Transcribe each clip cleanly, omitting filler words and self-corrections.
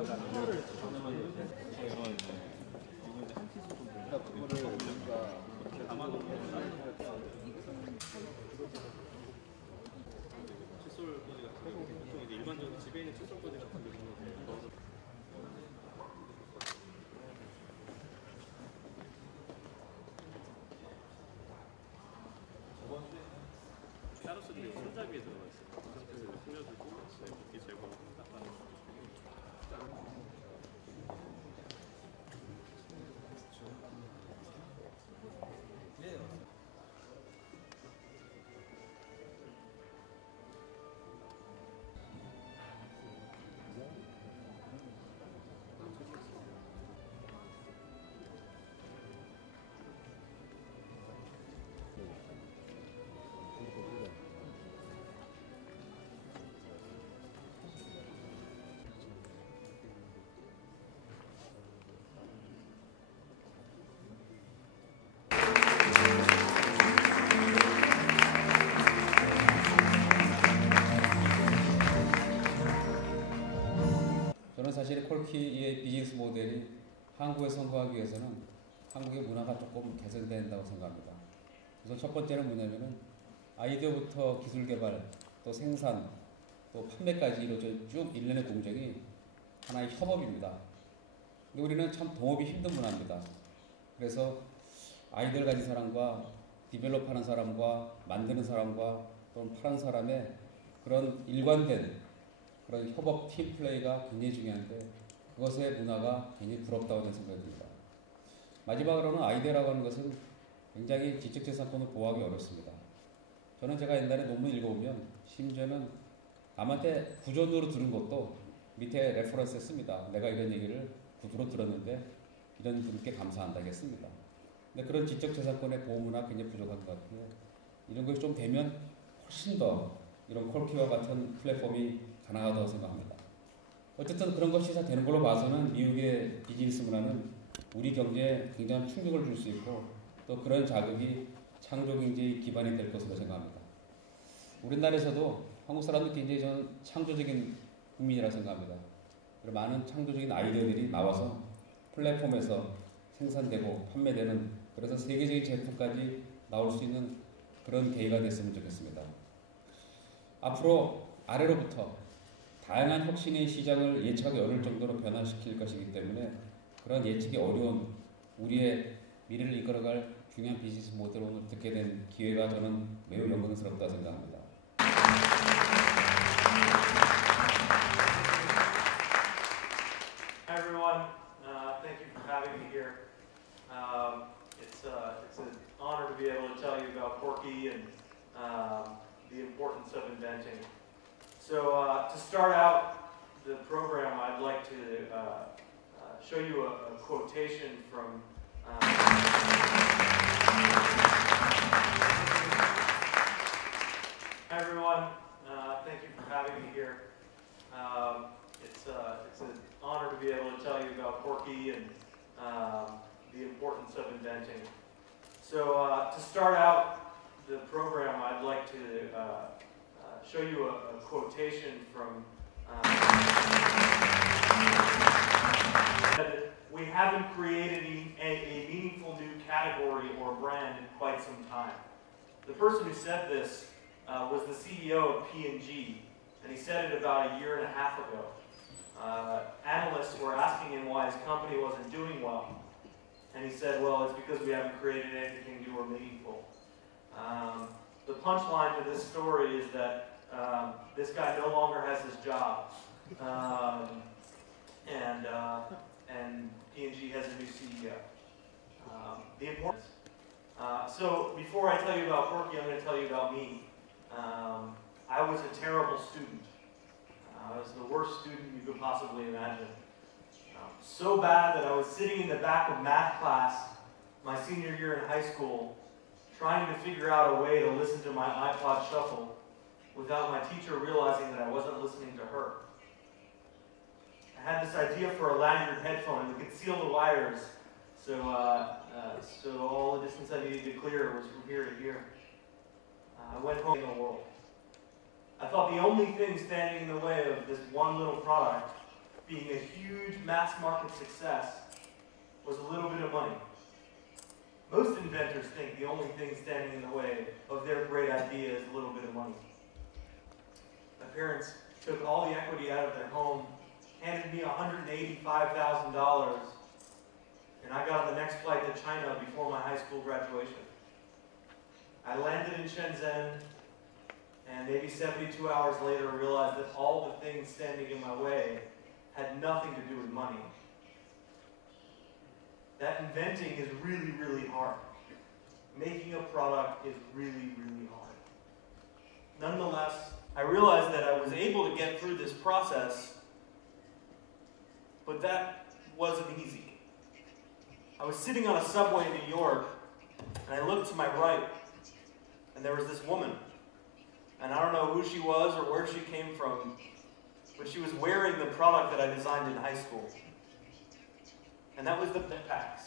칫솔꽂이 같은 경우 보통 이제 일반적으로 집에 있는 칫솔꽂이 같은 경우는 따로 쓰는 손잡이에 들어가 있어요. 그 상태에서 숨겨두고 붓기 제거하고 닦아내는 저는 사실 콜키의 비즈니스 모델이 한국에 성공하기 위해서는 한국의 문화가 조금 개선된다고 생각합니다. 우선 첫 번째는 뭐냐면은 아이디어부터 기술 개발, 또 생산, 또 판매까지 이루어져 쭉 일련의 공정이 하나의 협업입니다. 근데 우리는 참 동업이 힘든 문화입니다. 그래서 아이디어를 가진 사람과 디벨롭하는 사람과 만드는 사람과 또는 파는 사람의 그런 일관된 그런 협업 팀 플레이가 굉장히 중요한데 그것의 문화가 굉장히 부럽다고 저는 생각이 듭니다. 마지막으로는 아이디어라고 하는 것은 굉장히 지적재산권을 보호하기 어렵습니다. 저는 제가 옛날에 논문 읽어보면 심지어는 남한테 구전으로 들은 것도 밑에 레퍼런스에 씁니다. 내가 이런 얘기를 구두로 들었는데 이런 분께 감사한다 했습니다. 근데 그런 지적재산권의 보호 문화가 굉장히 부족한 것 같아요. 이런 것이 좀 되면 훨씬 더 이런 콜키와 같은 플랫폼이 가능하다고 생각합니다. 어쨌든 그런 것이 다 되는 걸로 봐서는 미국의 비즈니스 문화는 우리 경제에 굉장한 충격을 줄 수 있고 또 그런 자극이 창조경제의 기반이 될 것으로 생각합니다. 우리나라에서도 한국 사람들 굉장히 저는 창조적인 국민이라고 생각합니다. 많은 창조적인 아이디어들이 나와서 플랫폼에서 생산되고 판매되는 그래서 세계적인 제품까지 나올 수 있는 그런 계기가 됐으면 좋겠습니다. 앞으로 아래로부터 다양한 혁신의 시장을 예측하기 어려울 정도로 변화시킬 것이기 때문에 그런 예측이 어려운 우리의 미래를 이끌어갈 중요한 비즈니스 모델을 오늘 듣게 된 기회가 저는 매우 영광스럽다고 생각합니다. Hi everyone, thank you for having me here. It's an honor to be able to tell you about Porky and the importance of inventing. So to start out the program, I'd like to show you a quotation from Hi everyone, thank you for having me here. It's an honor to be able to tell you about Porky and the importance of inventing. So to start out the program, I'd like to show you a quotation from we haven't created a meaningful new category or brand in quite some time. The person who said this was the CEO of P&G, and he said it about a year and a half ago. Analysts were asking him why his company wasn't doing well, and he said, well, it's because we haven't created anything new or meaningful. The punchline to this story is that this guy no longer has his job, and P&G has a new CEO. The importance. So before I tell you about Porky, I'm going to tell you about me. I was a terrible student. I was the worst student you could possibly imagine. So bad that I was sitting in the back of math class my senior year in high school, trying to figure out a way to listen to my iPod Shuffle without my teacher realizing that I wasn't listening to her. I had this idea for a lanyard headphone and to conceal the wires, so all the distance I needed to clear was from here to here. I went home in the world. I thought the only thing standing in the way of this one little product being a huge mass market success was a little bit of money. Most inventors think the only thing standing in the way of their great idea is a little bit of money. My parents took all the equity out of their home, handed me $185,000, and I got on the next flight to China before my high school graduation. I landed in Shenzhen, and maybe 72 hours later realized that all the things standing in my way had nothing to do with money. That inventing is really, really hard. Making a product is really, really hard. Nonetheless, I realized that I was able to get through this process, but that wasn't easy. I was sitting on a subway in New York, and I looked to my right, and there was this woman. And I don't know who she was or where she came from, but she was wearing the product that I designed in high school. And that was the packs.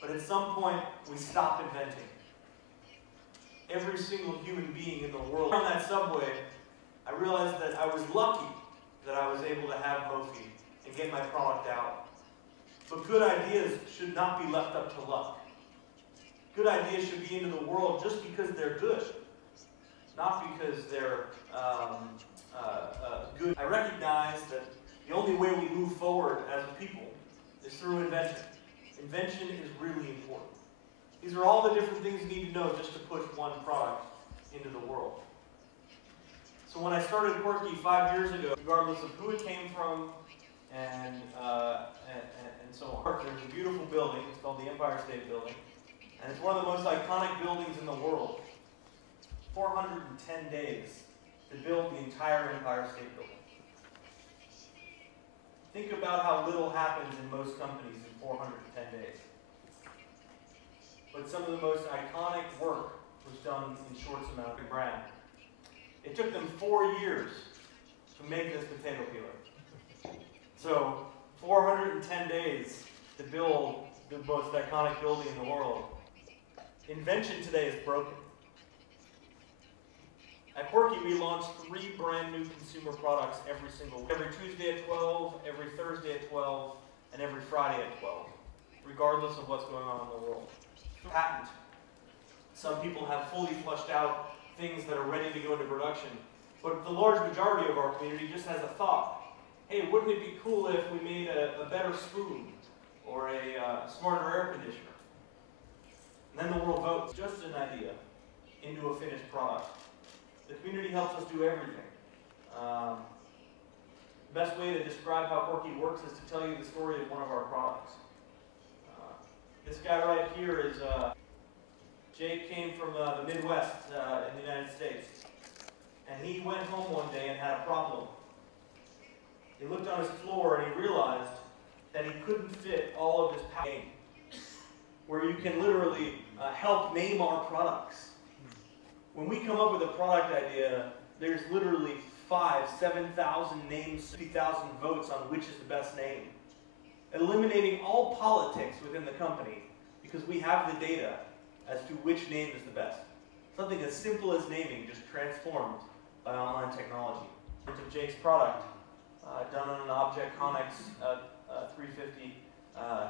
But at some point, we stopped inventing. Every single human being in the world. On that subway, I realized that I was lucky that I was able to have Mophie and get my product out. But good ideas should not be left up to luck. Good ideas should be into the world just because they're good, not because they're good. I recognize that the only way we move forward as a people is through invention. Invention is really important. These are all the different things you need to know just to push one product into the world. So when I started Quirky 5 years ago, regardless of who it came from and so on, there's a beautiful building. It's called the Empire State Building. And it's one of the most iconic buildings in the world. 410 days to build the entire Empire State Building. Think about how little happens in most companies in 410 days. But some of the most iconic work was done in short amount of brand. It took them 4 years to make this potato peeler. So 410 days to build the most iconic building in the world. Invention today is broken. At Quirky, we launched 3 brand new consumer products every single week. Every Tuesday at 12, every Thursday at 12, and every Friday at 12, regardless of what's going on in the world. Patent. Some people have fully flushed out things that are ready to go into production, but the large majority of our community just has a thought. Hey, wouldn't it be cool if we made a better spoon or a smarter air conditioner? And then the world votes just an idea into a finished product. The community helps us do everything. The best way to describe how Quirky works is to tell you the story of one of our products. This guy right here is, Jake came from the Midwest in the United States. And he went home one day and had a problem. He looked on his floor and he realized that he couldn't fit all of his packing, where you can literally help name our products. When we come up with a product idea, there's literally 7,000 names, 50,000 votes on which is the best name. Eliminating all politics within the company because we have the data as to which name is the best. Something as simple as naming just transformed by online technology. Of Jake's product, done on an Object Connix 350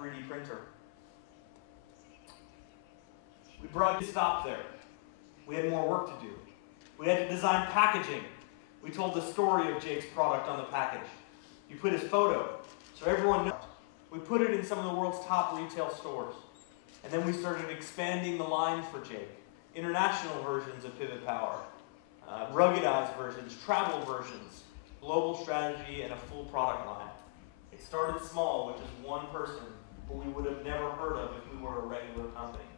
3D printer. We brought to stop there. We had more work to do. We had to design packaging. We told the story of Jake's product on the package. You put his photo, so everyone knows. We put it in some of the world's top retail stores. And then we started expanding the line for Jake. International versions of Pivot Power, ruggedized versions, travel versions, global strategy, and a full product line. It started small, which is one person, who we would have never heard of if we were a regular company.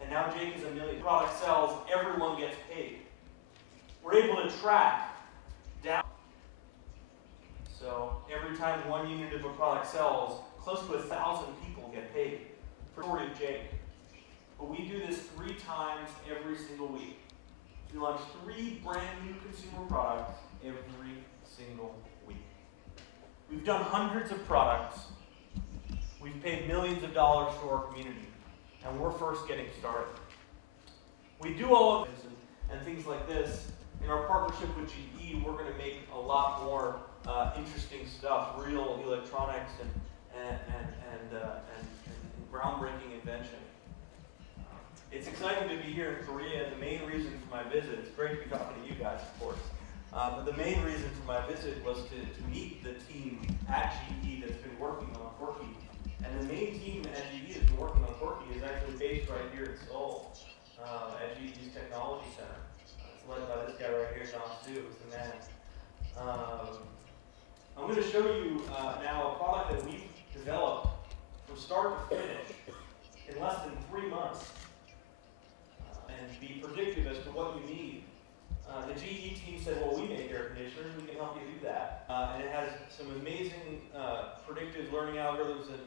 And now Jake is $1 million. Product sells, everyone gets paid. We're able to track down. So every time one unit of a product sells, close to 1,000 people get paid for story of Jake. But we do this 3 times every single week. We launch 3 brand new consumer products every single week. We've done hundreds of products. We've paid millions of dollars to our community. And we're first getting started. We do all of this and things like this in our partnership with GE, we're going to make a lot more interesting stuff, real electronics and groundbreaking invention. It's exciting to be here in Korea, and the main reason for my visit, it's great to be talking to you guys, of course, but the main reason for my visit was to meet the team at GE that's been working on Quirky. And the main team at GE that's been working on Quirky is actually based right here in Seoul, at GE's Technology Center. It's led by this guy right here, John Su, who's the man. I'm going to show you now a product that we've developed from start to finish in less than 3 months, and be predictive as to what you need. The GE team said, well, we make air conditioners, we can help you do that. And it has some amazing predictive learning algorithms and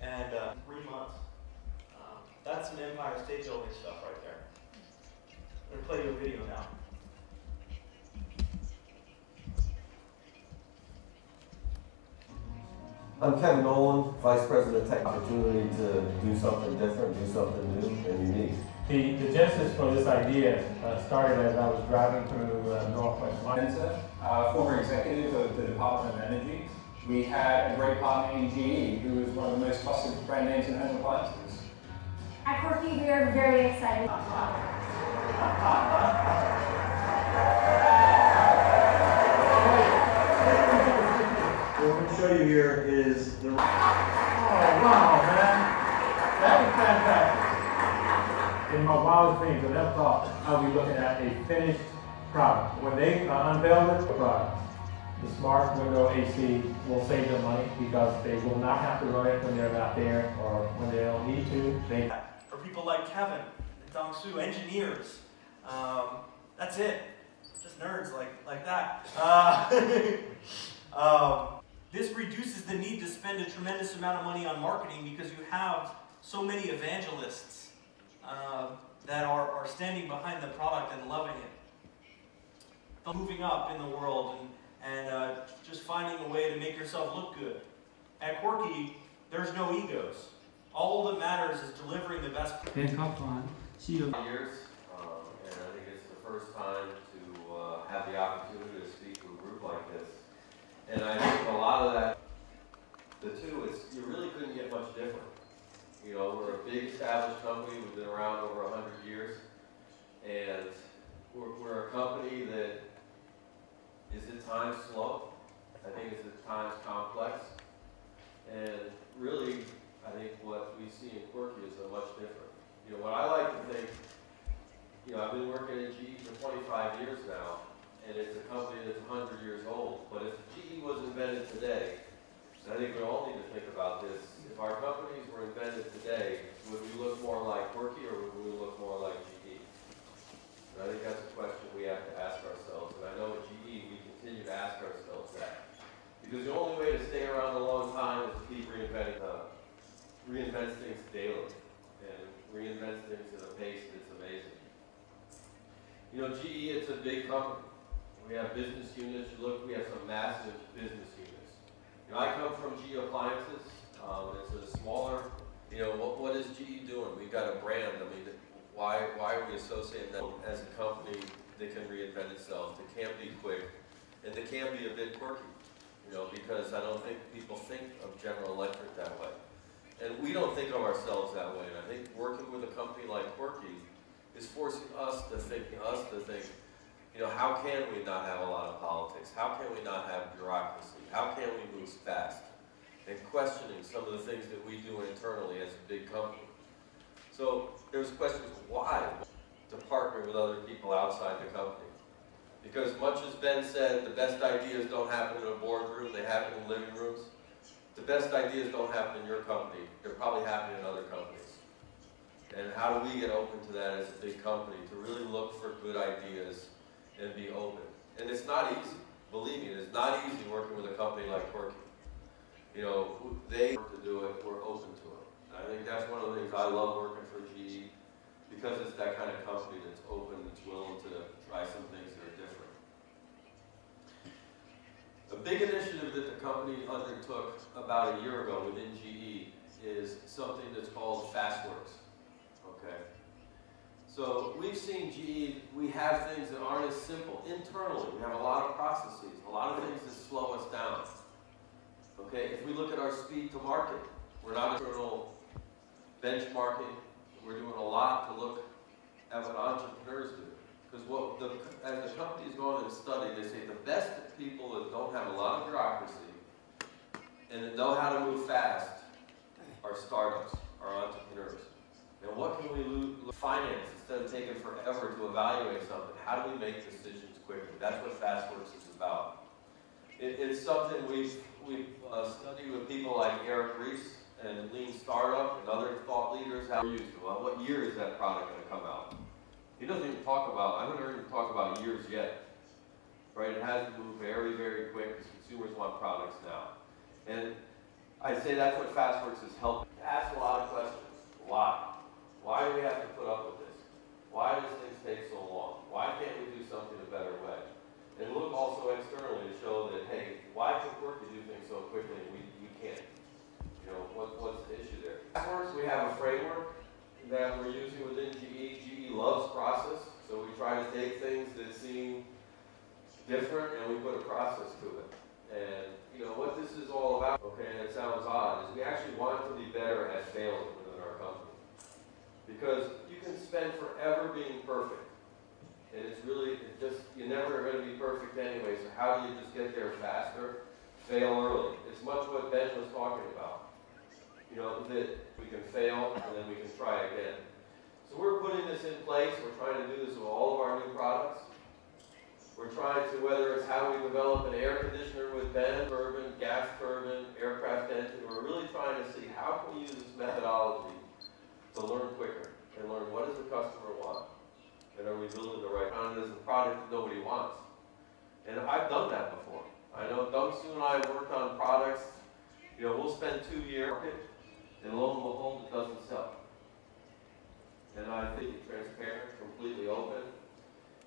3 months. That's some Empire State Building stuff right there. I'm going to play you a video now. I'm Kevin Nolan, Vice President of Tech. Opportunity to do something different, do something new and unique. The genesis for this idea started as I was driving through Northwest London. Former executive of the Department of Energy. We had a great partner in GE, who is one of the most trusted brand names in home appliances. At Quirky, we are very excited. What we're going to show you here is the... Oh, wow, man. That is fantastic. In my wildest dreams, I never thought I would be looking at a finished product. When they unveil this product, the smart window AC will save them money because they will not have to run it when they're not there or when they don't need to. For people like Kevin and Dong Su, engineers, that's it. Just nerds like that. This reduces the need to spend a tremendous amount of money on marketing because you have so many evangelists that are standing behind the product and loving it. Moving up in the world and just finding a way to make yourself look good. At Quirky, there's no egos. All that matters is delivering the best. Years, and I think it's the first time to have the opportunity to speak to a group like this. And I think a lot of that, the two, is you really couldn't get much different. You know, we're a big established company, we've been around over 100 years, and we're a company that is at times slow, I think it's at times complex, and really, I think what we see in Quirky is much different. You know, what I like to think, you know, I've been working at GE for 25 years now, and it's a company that's 100 years old, but if GE was invented today, and I think we all need to think about this, if our companies were invented today, would we look more like Quirky or would we look more like GE? And I think that's a question we have to ask ourselves, and I know at GE we continue to ask ourselves that. Because the only way to stay around a long time is to keep reinventing things daily, and reinvent things at a pace that's amazing. You know, GE, it's a big company. We have business units. You look, we have some massive business units. You know, I come from GE Appliances. It's a smaller, you know, what is GE doing? We've got a brand. I mean, why are we associating them as a company that can reinvent itself, that can be quick, and that can be a bit quirky? You know, because I don't think people think of General Electric that way. And we don't think of ourselves that way. And I think working with a company like Quirky is forcing us to think, you know, how can we not have a lot of politics? How can we not have bureaucracy? How can we move fast? And questioning some of the things that we do internally as a big company. So there's questions, why to partner with other people outside the company? Because much as Ben said, the best ideas don't happen in a boardroom, they happen in living rooms. The best ideas don't happen in your company, they're probably happening in other companies. And how do we get open to that as a big company, to really look for good ideas and be open? And it's not easy, believe me, it's not easy working with a company like Quirky. You know, they work to do it, we're open to it. And I think that's one of the things I love working for GE, because it's that kind of company that's open, that's willing to try some things that are different. A big initiative that the company undertook about a year ago within GE is something that's called FastWorks. Okay? So we've seen GE, we have things that aren't as simple internally. We have a lot of processes, a lot of things that slow us down. Okay, if we look at our speed to market, we're not internal benchmarking. We're doing a lot to look at what entrepreneurs do. Because as the company's gone and studied, they say the best people that don't have a lot of bureaucracy and that know how to move fast are startups, are entrepreneurs. And what can we lose? Finance, instead of taking forever to evaluate something, how do we make decisions quickly? That's what FastWorks is about. It's something we've studied with people like Eric Ries and Lean Startup and other thought leaders. How we're used to. Well, what year is that product going to come out? He doesn't even talk about, I haven't heard him talk about years yet. Right? It has to move very, very quick because consumers want products now. And I say that's what FastWorks is helping. Ask a lot of questions. Why? Why do we have to put up with this? Why does things take so long? Why can't we do something a better way? And look also externally to show that, hey, why can Quirky do things so quickly and we can't? You know, what's the issue there? FastWorks, we have a framework that we're using within GE. GE loves process, so we try to take things that seem different and we put a process to it. And, you know, what this is all about, okay, and it sounds odd, is we actually want to be better at failing within our company. Because you can spend forever being perfect. And it's really, you're never going to be perfect anyway, so how do you just get there faster? Fail early. It's much what Ben was talking about. You know, that we can fail and then we can try again. So we're putting this in place. We're trying to do this with all of our new products. We're trying to, whether it's how we develop an air conditioner with Ben, turbine, gas turbine, aircraft engine, we're really trying to see how can we use this methodology to learn quicker and learn what does the customer want. And are we building the right kind of product that nobody wants? And I've done that before. I know Dungsu and I have worked on products, you know, we'll spend 2 years, and lo and behold, it doesn't sell. And I think it's transparent, completely open.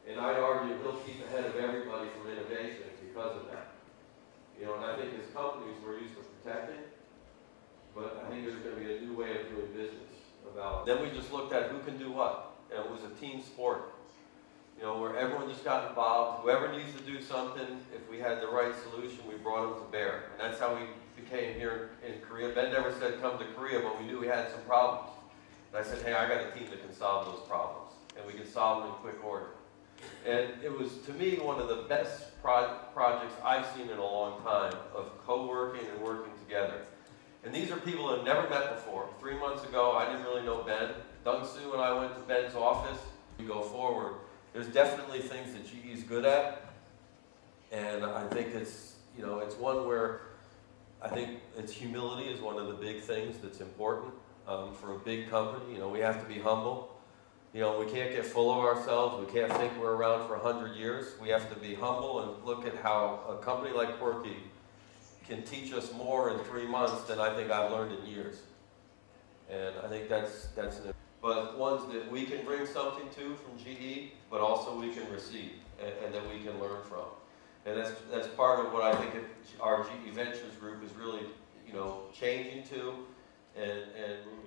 And I'd argue he'll keep ahead of everybody from innovation because of that. You know, and I think as companies we're used to protecting, but I think there's going to be a new way of doing business about it. Then we just looked at who can do what. And it was a team sport. You know, where everyone just got involved. Whoever needs to do something, if we had the right solution, we brought them to bear. And that's how we became here in Korea. Ben never said come to Korea, but we knew we had some problems. And I said, hey, I got a team that can solve those problems. And we can solve them in quick order. And it was, to me, one of the best projects I've seen in a long time of co-working and working together. And these are people that I've never met before. 3 months ago, I didn't really know Ben. Dungsu and I went to Ben's office. We go forward. There's definitely things that GE is good at. And I think it's, you know, it's one where I think it's humility is one of the big things that's important for a big company. You know, we have to be humble. You know, we can't get full of ourselves. We can't think we're around for 100 years. We have to be humble and look at how a company like Quirky can teach us more in 3 months than I think I've learned in years. And I think that's but ones that we can bring something to from GE, but also we can receive and that we can learn from. And that's part of what I think our GE Ventures group is really, you know, changing to and moving.